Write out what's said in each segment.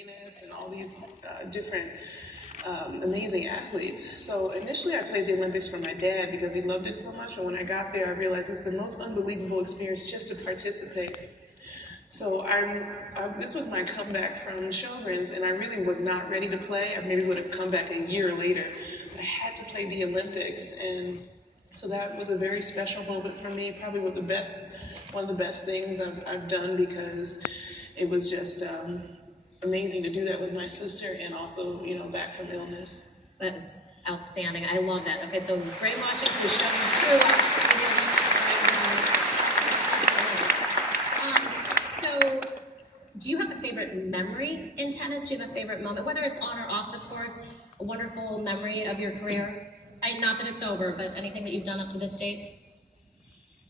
Venus and all these different amazing athletes. So initially I played the Olympics for my dad because he loved it so much, and when I got there I realized it's the most unbelievable experience just to participate. So this was my comeback from Sjogren's, and I really was not ready to play. I maybe would have come back a year later, but I had to play the Olympics, and so that was a very special moment for me, probably one of the best things I've done, because it was just amazing to do that with my sister, and also, back from illness. That's outstanding. I love that. Okay, so brainwashing was showing through with the Olympics, right? So, do you have a favorite memory in tennis? Do you have a favorite moment, whether it's on or off the courts, a wonderful memory of your career? Not that it's over, but anything that you've done up to this date?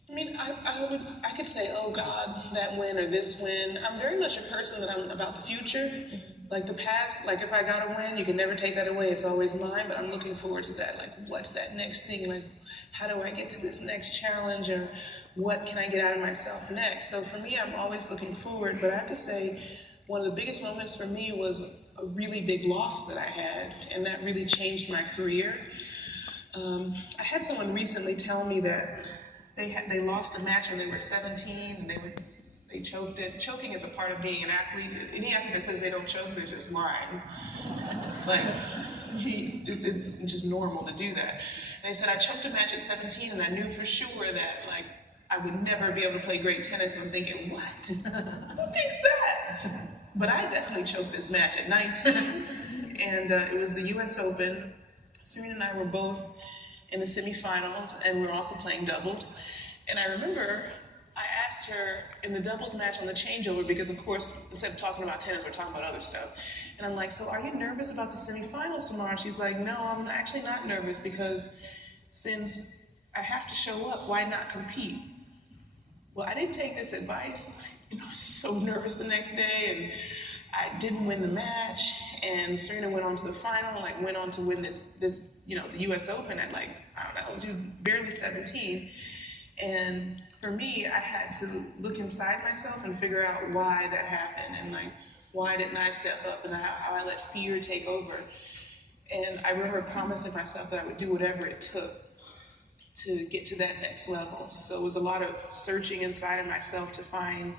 I mean, I could say, oh God, that win or this win. I'm very much a person that I'm about the future. Like the past, like if I got a win, you can never take that away. It's always mine, but I'm looking forward to that. Like, what's that next thing? Like, how do I get to this next challenge, or what can I get out of myself next? So for me, I'm always looking forward, but I have to say, one of the biggest moments for me was a really big loss that I had, and that really changed my career. I had someone recently tell me that they lost a match when they were 17, and they choked it. Choking is a part of being an athlete. Any athlete that says they don't choke, they're just lying. Like, it's just normal to do that. They said, I choked a match at 17, and I knew for sure that, like, I would never be able to play great tennis. I'm thinking, what? Who thinks that? But I definitely choked this match at 19, and it was the U.S. Open. Serena and I were both in the semifinals, and we were also playing doubles. And I remember I asked her in the doubles match on the changeover, because of course, instead of talking about tennis, we're talking about other stuff. And I'm like, so are you nervous about the semifinals tomorrow? And she's like, no, I'm actually not nervous, because since I have to show up, why not compete? Well, I didn't take this advice. I was so nervous the next day, and I didn't win the match, and Serena went on to the final, like went on to win this the U.S. Open at, like, I don't know, she was barely 17. And for me, I had to look inside myself and figure out why that happened, and like, why didn't I step up, and how I let fear take over. And I remember promising myself that I would do whatever it took to get to that next level. So it was a lot of searching inside of myself to find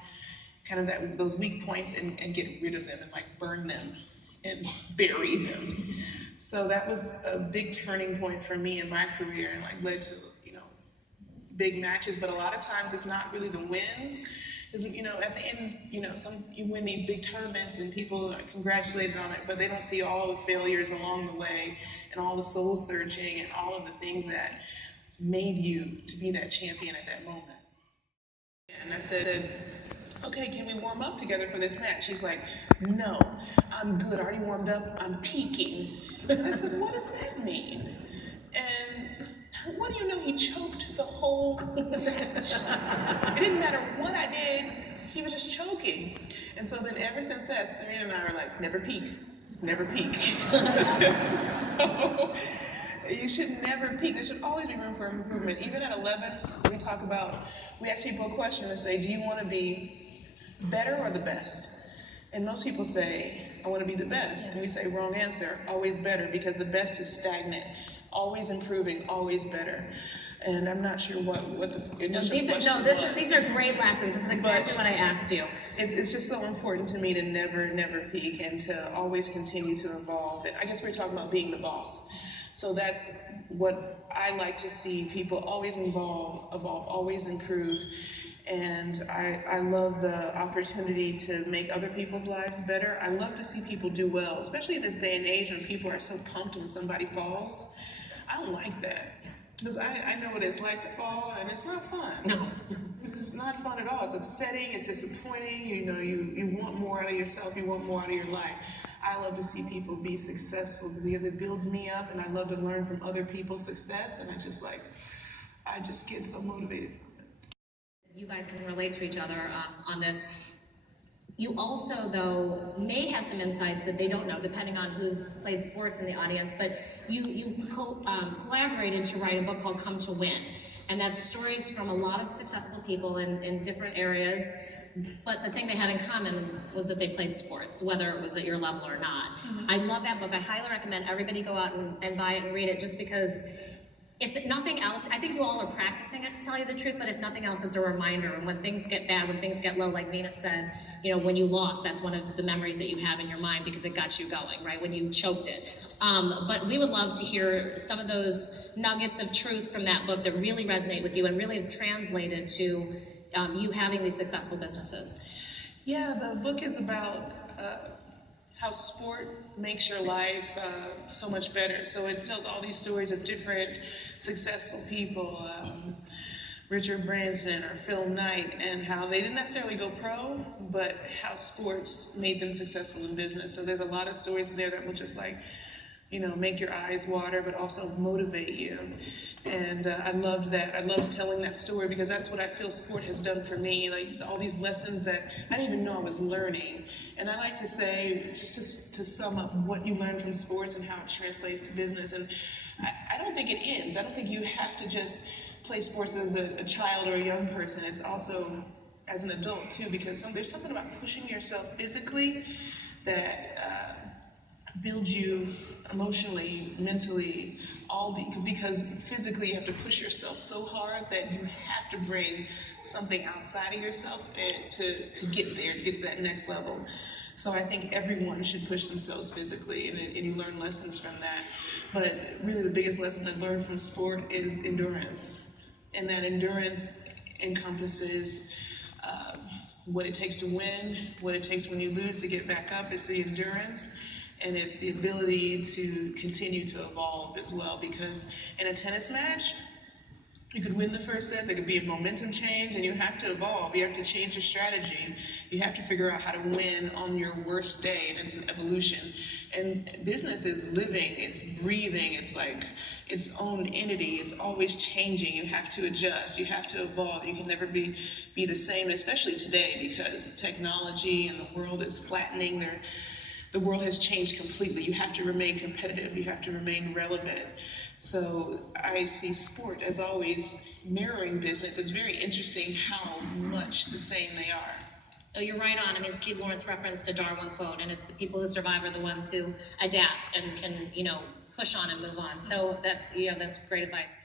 kind of those weak points and get rid of them, and like burn them and bury them. So that was a big turning point for me in my career, and like led to big matches. But a lot of times it's not really the wins, because at the end, you win these big tournaments and people are congratulated on it, but they don't see all the failures along the way, and all the soul searching, and all of the things that made you to be that champion at that moment. And I said, okay, can we warm up together for this match? She's like, no, I'm good, I already warmed up, I'm peaking. I said, what does that mean? And what do you know, he choked the whole match. It didn't matter what I did, he was just choking. And so then ever since that, Serena and I are like, never peak, never peak. So you should never peak. There should always be room for improvement. Even at 11, we ask people a question and say, do you want to be better or the best? And most people say, I want to be the best. And we say, wrong answer, always better, because the best is stagnant, always improving, always better. And I'm not sure what the initial question was. These are great lessons. This is exactly what I asked you. It's just so important to me to never peak, and to always continue to evolve. And I guess we're talking about being the boss. So that's what I like to see, people always evolve, always improve. And I love the opportunity to make other people's lives better. I love to see people do well, especially in this day and age when people are so pumped when somebody falls. I don't like that, because I know what it's like to fall, and it's not fun. No. It's not fun at all. It's upsetting, it's disappointing. You want more out of yourself, you want more out of your life. I love to see people be successful, because it builds me up, and I love to learn from other people's success, and I just get so motivated from it. You guys can relate to each other on this. You also, though, may have some insights that they don't know, depending on who's played sports in the audience, but you collaborated to write a book called Come to Win. And that's stories from a lot of successful people in different areas but the thing they had in common was that they played sports, whether it was at your level or not. I love that book. I highly recommend everybody go out and buy it and read it, just because if nothing else, I think you all are practicing it, to tell you the truth, but if nothing else, it's a reminder. And when things get bad, when things get low, like Nina said, when you lost, that's one of the memories that you have in your mind because it got you going, right? When you choked it. But we would love to hear some of those nuggets of truth from that book that really resonate with you and really have translated to you having these successful businesses. Yeah, the book is about how sport makes your life so much better. So it tells all these stories of different successful people, Richard Branson or Phil Knight, and how they didn't necessarily go pro, but how sports made them successful in business. So there's a lot of stories in there that will just make your eyes water, but also motivate you. And I loved that. I loved telling that story because that's what I feel sport has done for me. Like all these lessons that I didn't even know I was learning. And I like to say, just to sum up what you learn from sports and how it translates to business. And I don't think it ends. I don't think you have to just play sports as a child or a young person. It's also as an adult too, because there's something about pushing yourself physically that builds you emotionally, mentally, because physically you have to push yourself so hard that you have to bring something outside of yourself to get there, to get to that next level. So I think everyone should push themselves physically, and you learn lessons from that. But really, the biggest lesson I learned from sport is endurance, and that endurance encompasses what it takes to win, what it takes when you lose to get back up. It's the endurance, and it's the ability to continue to evolve as well. Because in a tennis match, you could win the first set, there could be a momentum change, and you have to evolve. You have to change your strategy. You have to figure out how to win on your worst day, and it's an evolution. And business is living, it's breathing, it's like its own entity. It's always changing. You have to adjust. You have to evolve. You can never be the same, especially today because technology and the world is flattening. The world has changed completely. You have to remain competitive. You have to remain relevant. So I see sport as always mirroring business. It's very interesting how much the same they are. Oh, you're right on. I mean, Steve Lawrence referenced a Darwin quote, and it's the people who survive are the ones who adapt and can, push on and move on. So that's great advice.